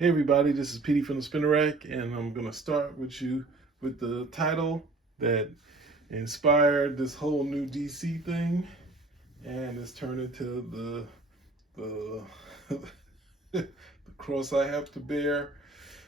Hey everybody, this is Petey from the Spinner Rack, and I'm gonna start with you with the title that inspired this whole new DC thing, and it's turned into the the cross I have to bear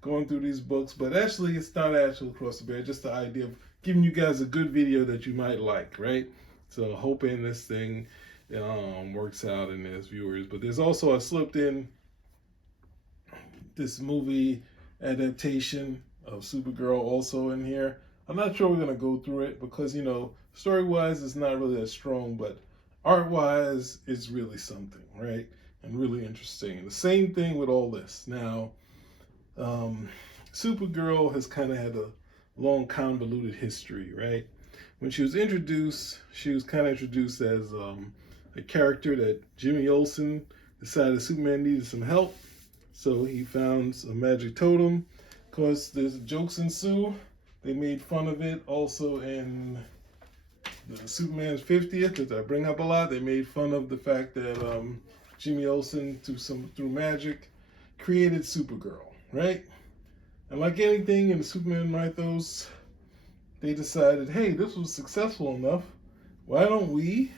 going through these books. But actually, it's not actual cross to bear; just the idea of giving you guys a good video that you might like, right? So hoping this thing works out and there's viewers. But there's also I slipped in this movie adaptation of Supergirl also in here. I'm not sure we're gonna go through it because story wise it's not really that strong, but art wise it's really something, right? And really interesting. And the same thing with all this. Now, um, Supergirl has kind of had a long convoluted history, right? When she was introduced, she was kind of introduced as a character that Jimmy Olsen decided Superman needed some help, so he found a magic totem. Of course, there's jokes ensue. They made fun of it also in the Superman's 50th, that I bring up a lot. They made fun of the fact that Jimmy Olsen, through magic, created Supergirl, right? And like anything in the Superman mythos, they decided, hey, this was successful enough. Why don't we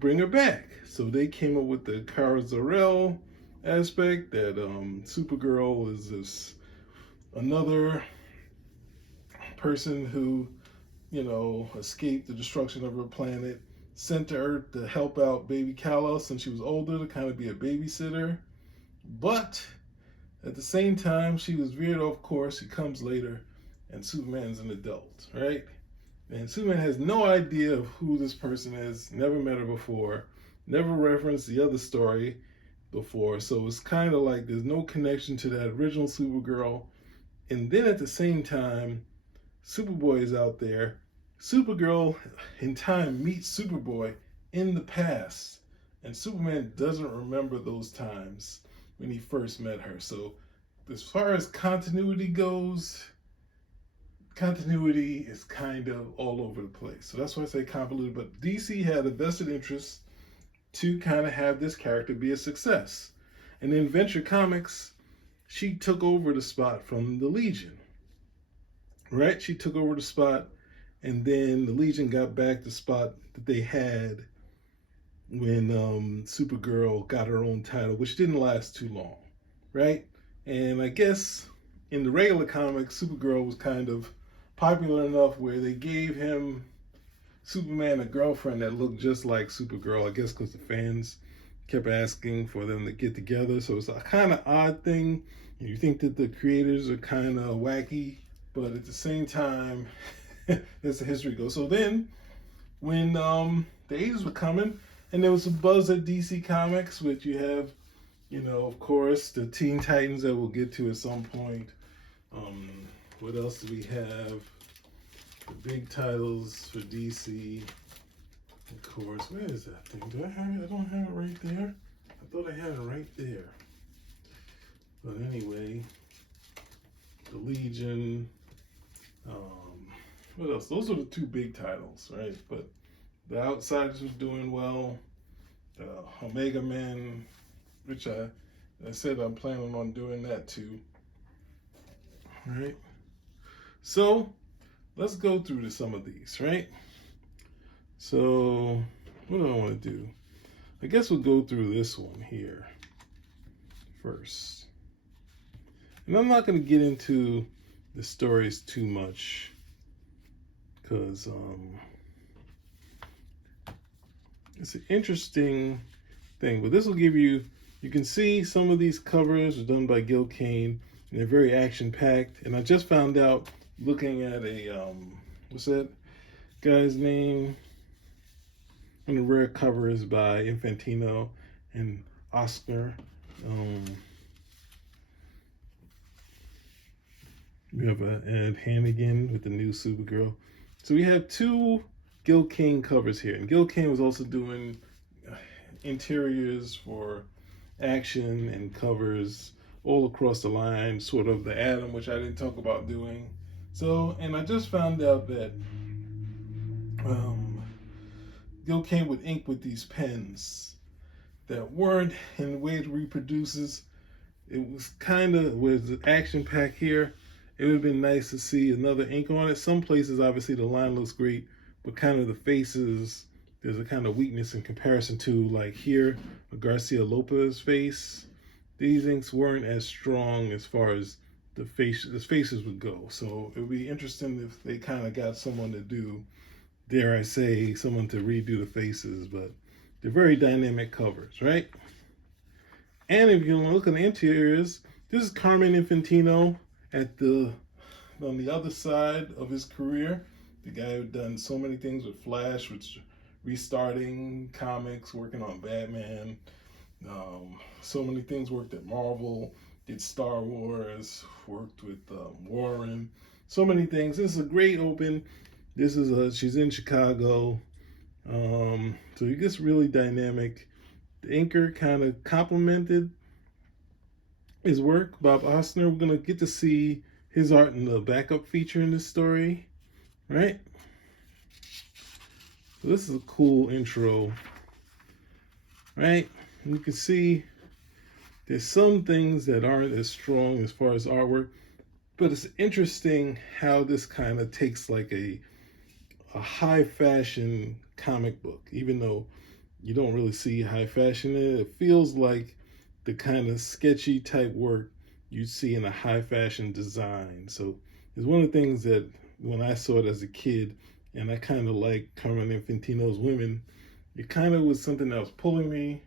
bring her back? So they came up with the Kara Zor-El aspect that Supergirl is this another person who, escaped the destruction of her planet, sent to Earth to help out baby Kala since she was older, to kind of be a babysitter. But at the same time, she was veered off course. She comes later, and Superman's an adult, right? And Superman has no idea of who this person is, never met her before, never referenced the other story before. So it's kind of like there's no connection to that original Supergirl. And then at the same time, Superboy is out there. Supergirl in time meets Superboy in the past. And Superman doesn't remember those times when he first met her. So as far as continuity goes, continuity is kind of all over the place. So that's why I say convoluted. But DC had a vested interest to kind of have this character be a success. And in Venture Comics, she took over the spot from the Legion, right? She took over the spot, and then the Legion got back the spot that they had when Supergirl got her own title, which didn't last too long, right? And I guess in the regular comics, Supergirl was kind of popular enough where they gave Superman a girlfriend that looked just like Supergirl, I guess because the fans kept asking for them to get together. So it's a kind of odd thing. You think that the creators are kind of wacky, but at the same time, that's the history goes. So then, when the 80s were coming, and there was a buzz at DC Comics, which you have, of course, the Teen Titans that we'll get to at some point. What else do we have? The big titles for DC. Of course, where is that thing? Do I have it? I don't have it right there. I thought I had it right there. But anyway, the Legion. What else? Those are the two big titles, right? But the Outsiders was doing well. The Omega Men, which I said I'm planning on doing that too. All right. So let's go through some of these, right? So what do I want to do? I guess we'll go through this one here first. And I'm not going to get into the stories too much because it's an interesting thing. But this will give you can see some of these covers are done by Gil Kane, and they're very action-packed. And I just found out looking at a, what's that guy's name? And the rare cover is by Infantino and Oscar. We have Ed Hannigan with the new Supergirl. So we have two Gil Kane covers here. And Gil Kane was also doing interiors for action and covers all across the line, sort of the Atom, which I didn't talk about doing. So, and I just found out that Gil Kane would ink with these pens that weren't in the way it reproduces It was kind of with the action pack here. It would have been nice to see another ink on it. Some places, obviously, the line looks great, but kind of the faces, there's a kind of weakness in comparison to like here, Garcia Lopez face. These inks weren't as strong as far as the faces would go. So it would be interesting if they kind of got someone to do, dare I say, someone to redo the faces. But they're very dynamic covers, right? And if you look at the interiors, this is Carmen Infantino at the on the other side of his career. The guy who done so many things with Flash, which restarting comics, working on Batman, so many things. Worked at Marvel, did Star Wars, worked with Warren, so many things. This is a great open. This is she's in Chicago, so it gets really dynamic. The inker kind of complimented his work. Bob Ostner, we're gonna get to see his art in the backup feature in this story, right? So this is a cool intro, right? And you can see there's some things that aren't as strong as far as artwork, but it's interesting how this kind of takes like a high fashion comic book, even though you don't really see high fashion in it. It feels like the kind of sketchy type work you'd see in a high fashion design. So it's one of the things that when I saw it as a kid, and I kind of like Carmen Infantino's women, it kind of was something that was pulling me.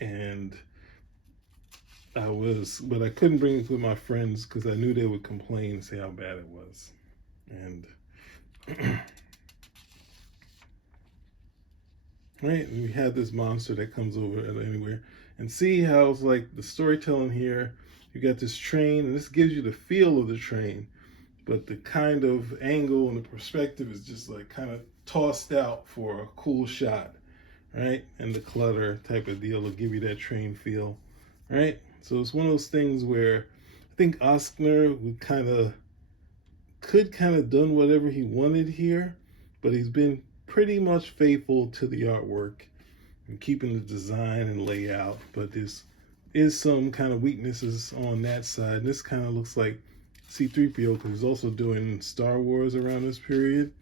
And but I couldn't bring it with my friends because I knew they would complain and say how bad it was. And right, and we have this monster that comes over anywhere, and see how it's like the storytelling here. You got this train, and this gives you the feel of the train, but the kind of angle and the perspective is just like kind of tossed out for a cool shot, right? And the clutter type of deal will give you that train feel, right? So it's one of those things where I think Ostner could kind of done whatever he wanted here, but he's been pretty much faithful to the artwork and keeping the design and layout. But there's is some kind of weaknesses on that side. And this kind of looks like C-3PO because he's also doing Star Wars around this period,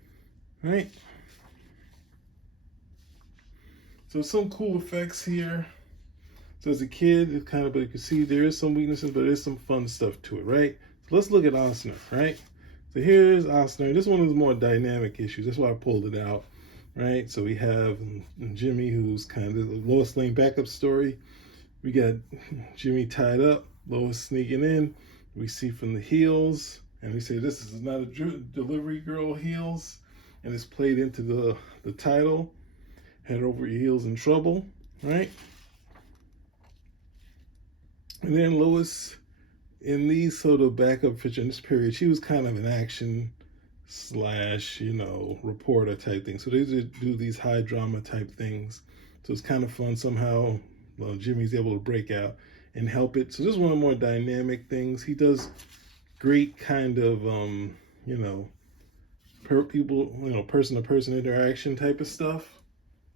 right? So some cool effects here. So as a kid, it kind of, but you can see there is some weaknesses, but there's some fun stuff to it, right? So let's look at Ostner, right? So here's Ostner. This one is more dynamic issues. That's why I pulled it out, right? So we have Jimmy, who's kind of the Lois Lane backup story. We got Jimmy tied up, Lois sneaking in. We see from the heels, and we say this is not a delivery girl heels, and it's played into the title. Head over your heels in trouble, right? And then Lois, in these sort of backup picture in this period, she was kind of an action slash, reporter type thing. So they do these high drama type things. So it's kind of fun. Somehow Jimmy's able to break out and help it. So this is one of the more dynamic things. He does great kind of, person to person interaction type of stuff.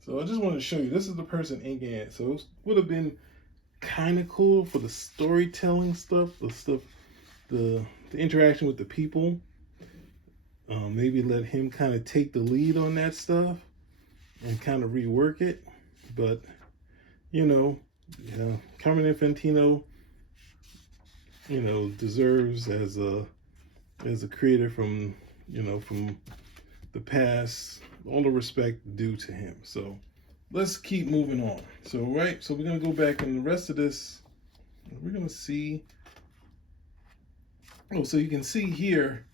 So I just wanted to show you, this is the person inking it. So it would have been kind of cool for the storytelling stuff, the interaction with the people. Maybe let him kind of take the lead on that stuff and kind of rework it. But Carmen Infantino, deserves as a creator from the past all the respect due to him. So let's keep moving on. So we're gonna go back and the rest of this, we're gonna see. Oh, so you can see here,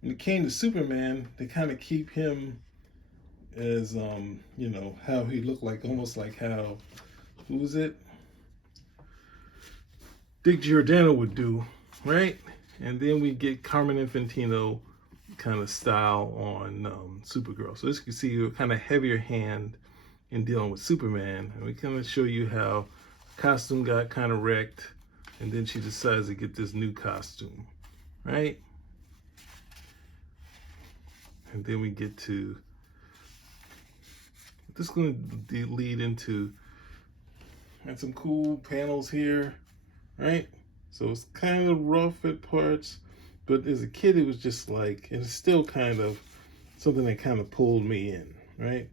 when it came to Superman, they kind of keep him as how he looked like, almost like how, who was it? Dick Giordano would do, right? And then we get Carmen Infantino kind of style on Supergirl. So as you can see, a kind of heavier hand in dealing with Superman. And we kind of show you how costume got kind of wrecked, and then she decides to get this new costume, right? And then we get to, this is going to lead into and some cool panels here, right? So it's kind of rough at parts, but as a kid, it was just like, and it's still kind of something that kind of pulled me in, right?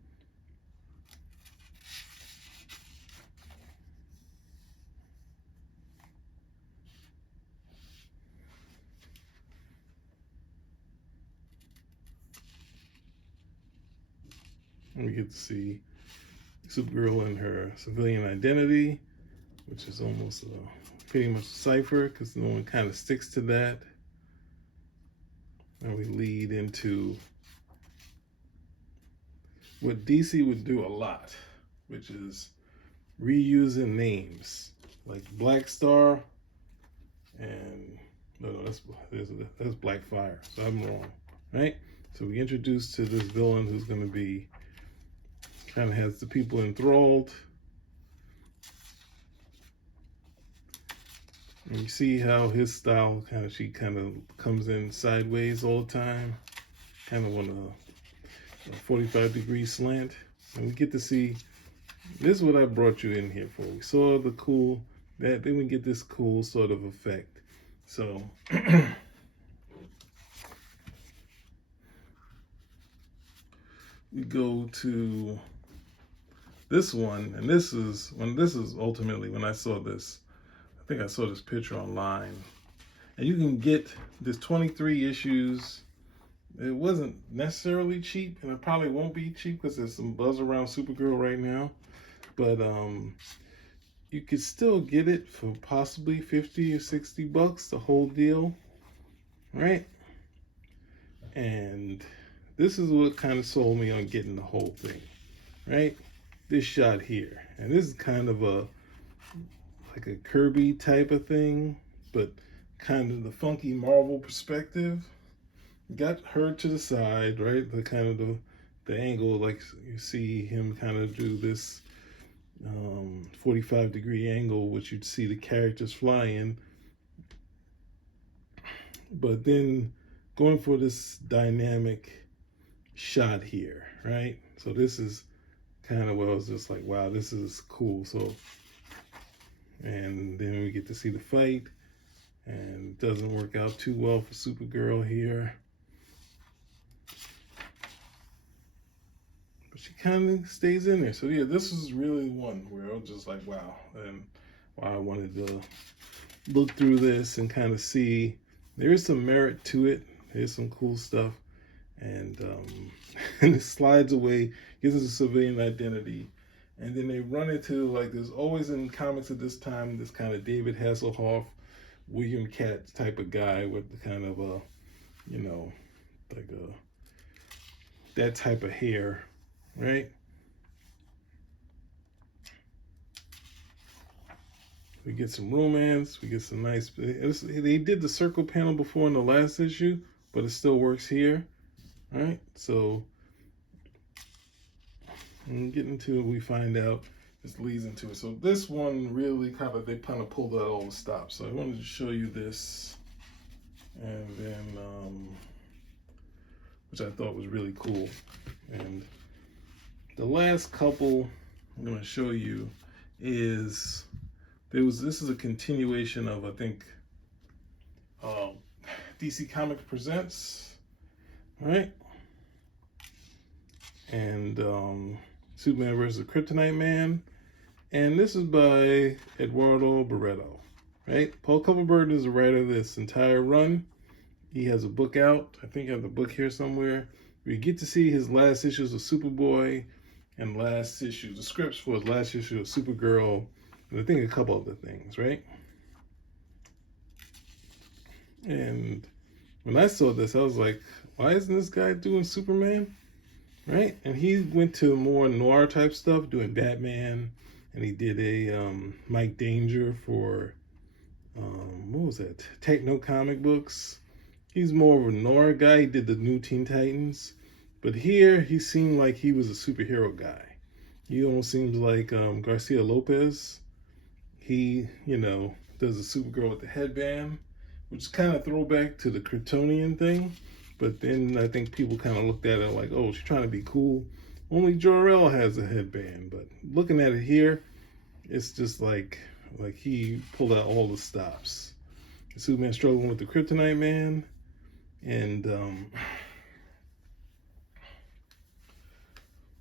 And we get to see Supergirl in her civilian identity, which is almost pretty much a cipher because no one kind of sticks to that. And we lead into what DC would do a lot, which is reusing names like Black Star and no, that's Blackfire. So I'm wrong, right? So we introduced to this villain who's going to be kind of has the people enthralled. And you see how his style she kind of comes in sideways all the time, kind of on a 45-degree slant. And we get to see, this is what I brought you in here for. We saw the cool, then we get this cool sort of effect. So we go to this one, and this is ultimately when I saw this. I think I saw this picture online, and you can get this 23 issues. It wasn't necessarily cheap, and it probably won't be cheap because there's some buzz around Supergirl right now. But you could still get it for possibly 50 or 60 bucks, the whole deal, right? And this is what kind of sold me on getting the whole thing, right? This shot here, and this is kind of like a Kirby type of thing, but kind of the funky Marvel perspective. Got her to the side, right? The kind of the angle, like you see him kind of do this 45-degree angle, which you'd see the characters flying. But then going for this dynamic shot here, right? So this is kind of where I was just like, wow, this is cool. So, and then we get to see the fight, and it doesn't work out too well for Supergirl here. But she kind of stays in there. So yeah, this is really one where I was just like, wow. And why I wanted to look through this and kind of see there is some merit to it. There's some cool stuff. And and it slides away, gives us a civilian identity. And then they run into, like, there's always in comics at this time, this kind of David Hasselhoff, William Katz type of guy with the kind of like that type of hair, right? We get some romance. We get some nice. They did the circle panel before in the last issue, but it still works here, right? So, and getting into it, we find out this leads into it. So this one really they kind of pulled out all the stops. So I wanted to show you this, and then which I thought was really cool. And the last couple I'm going to show you is this is a continuation of, I think, DC Comics Presents, right? And Superman versus the Kryptonite Man. And this is by Eduardo Barreto, right? Paul Kupperberg is the writer of this entire run. He has a book out. I think I have the book here somewhere. We get to see his last issues of Superboy and the scripts for his last issue of Supergirl, and I think a couple other things, right? And when I saw this, I was like, why isn't this guy doing Superman? Right? And he went to more noir type stuff, doing Batman, and he did a Mike Danger for, what was that? Techno Comic Books. He's more of a noir guy. He did the New Teen Titans. But here, he seemed like he was a superhero guy. He almost seems like Garcia Lopez. He, does a Supergirl with the headband, which is kind of throwback to the Kryptonian thing. But then I think people kind of looked at it like, oh, she's trying to be cool. Only Jor-El has a headband. But looking at it here, it's just like he pulled out all the stops. Superman struggling with the Kryptonite Man, and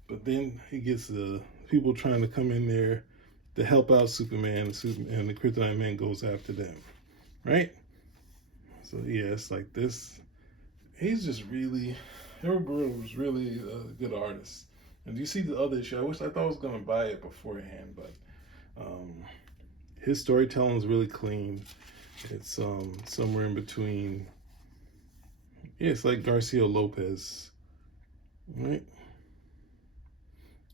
but then he gets the people trying to come in there to help out Superman, and the Kryptonite Man goes after them, right? So yeah, it's like this. He's just really, Harold Burrow was really a good artist. And you see the other issue? I thought I was gonna buy it beforehand, but his storytelling is really clean. It's somewhere in between. Yeah, it's like Garcia Lopez, right?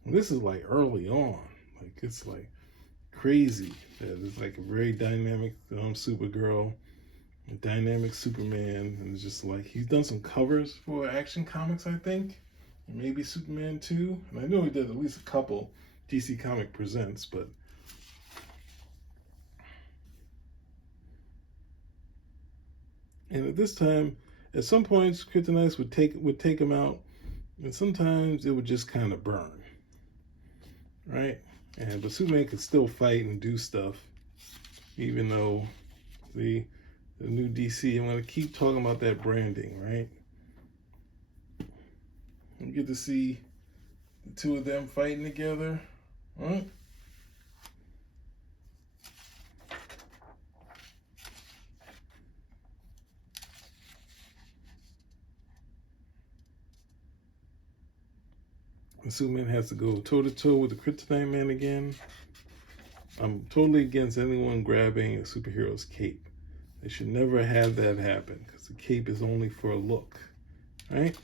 And this is like early on. Like it's like crazy that it's like a very dynamic Supergirl, a dynamic Superman, and it's just like he's done some covers for Action Comics, I think, and maybe Superman 2. And I know he did at least a couple DC Comic Presents, but and at this time, at some points, Kryptonites would take him out, and sometimes it would just kind of burn, right? But Superman could still fight and do stuff, even though the new DC. I'm gonna keep talking about that branding, right? You get to see the two of them fighting together, right? And Superman has to go toe to toe with the Kryptonite Man again. I'm totally against anyone grabbing a superhero's cape. They should never have that happen because the cape is only for a look, right?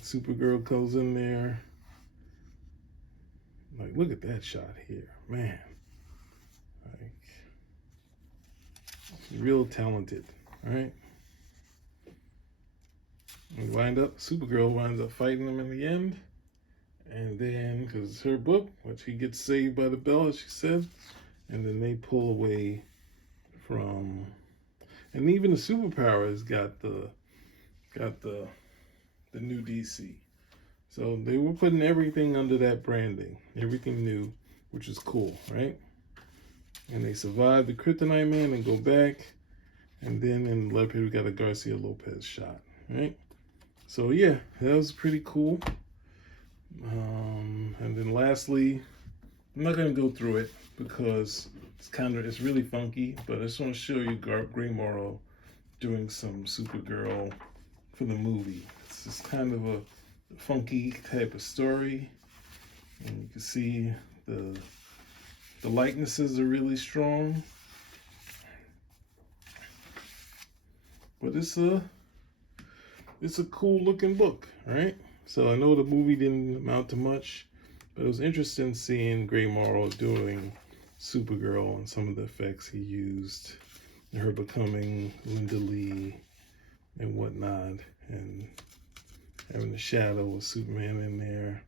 Supergirl goes in there. Like, look at that shot here, man. Like, real talented, right? And Supergirl winds up fighting him in the end. And then, because it's her book, which he gets saved by the bell, as she said, and then they pull away from, and even the superpowers got the new DC. So they were putting everything under that branding, everything new, which is cool, right? And they survive the Kryptonite Man and go back, and then in the left here we got a Garcia Lopez shot, right? So yeah, that was pretty cool. And then lastly, I'm not gonna go through it because it's really funky, but I just want to show you Grey Morrow doing some Supergirl for the movie. It's just kind of a funky type of story, and you can see the likenesses are really strong, but it's a cool looking book, right? So I know the movie didn't amount to much, but it was interesting seeing Grey Morrow doing Supergirl and some of the effects he used, and her becoming Linda Lee and whatnot, and having the shadow of Superman in there,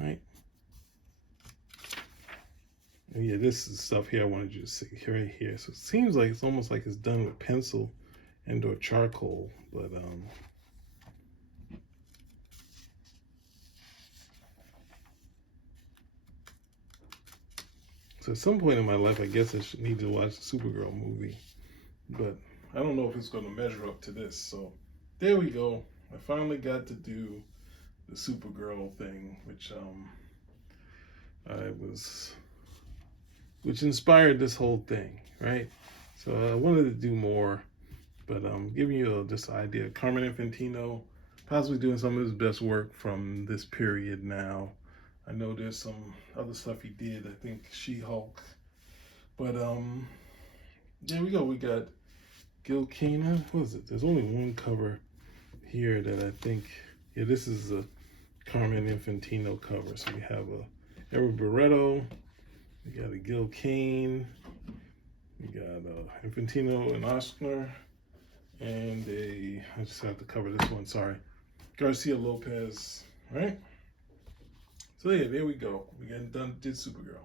right? And yeah, this is stuff here I wanted you to see right here. So it seems like it's almost like it's done with pencil and or charcoal, but so at some point in my life, I guess I should need to watch the Supergirl movie, but I don't know if it's going to measure up to this. So there we go. I finally got to do the Supergirl thing, which inspired this whole thing, right? So I wanted to do more, but I'm giving you just an idea. Carmen Infantino possibly doing some of his best work from this period now. I know there's some other stuff he did. I think She-Hulk, but there we go. We got Gil Kane. What is it? There's only one cover here that I think. Yeah, this is a Carmen Infantino cover. So we have a Edward Barreto. We got a Gil Kane. We got Infantino and Oscar, and I just have to cover this one. Sorry, Garcia Lopez. Right. So yeah, there we go. We got done. Did Supergirl.